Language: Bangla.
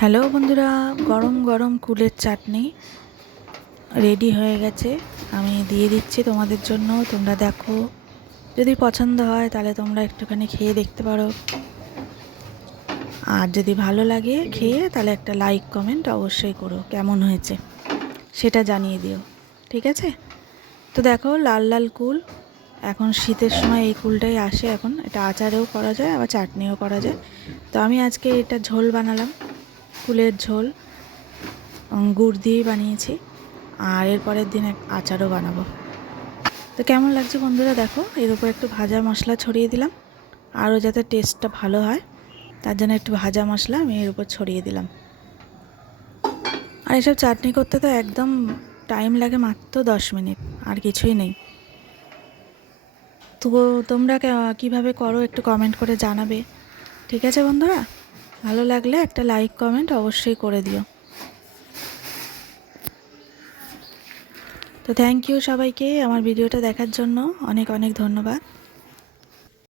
হ্যালো বন্ধুরা, গরম গরম কুলের চাটনি রেডি হয়ে গেছে। আমি দিয়ে দিচ্ছি তোমাদের জন্য। তোমরা দেখো, যদি পছন্দ হয় তাহলে তোমরা একটুখানি খেয়ে দেখতে পারো। আর যদি ভালো লাগে খেয়ে, তাহলে একটা লাইক কমেন্ট অবশ্যই করো, কেমন হয়েছে সেটা জানিয়ে দিও। ঠিক আছে? তো দেখো, লাল লাল কুল। এখন শীতের সময় এই কুলটাই আসে। এখন এটা আচারেও করা যায়, আবার চাটনিও করা যায়। তো আমি আজকে এটা ঝোল বানালাম, কুলের ঝোল। গুড় দিয়েই বানিয়েছি। আর এর পরের দিন আচারও বানাবো। তো কেমন লাগছে বন্ধুরা দেখো, এর উপর একটু ভাজা মশলা ছড়িয়ে দিলাম। আরও যাতে টেস্টটা ভালো হয়, তার জন্য একটু ভাজা মশলা আমি এর উপর ছড়িয়ে দিলাম। আর এসব চাটনি করতে তো একদম টাইম লাগে মাত্র 10 মিনিট, আর কিছুই নেই। তো তোমরা কীভাবে করো একটু কমেন্ট করে জানাবে। ঠিক আছে বন্ধুরা? ভালো লাগলে একটা লাইক কমেন্ট অবশ্যই করে দিও। তো থ্যাংক ইউ সবাইকে আমার ভিডিওটা দেখার জন্য, অনেক অনেক ধন্যবাদ।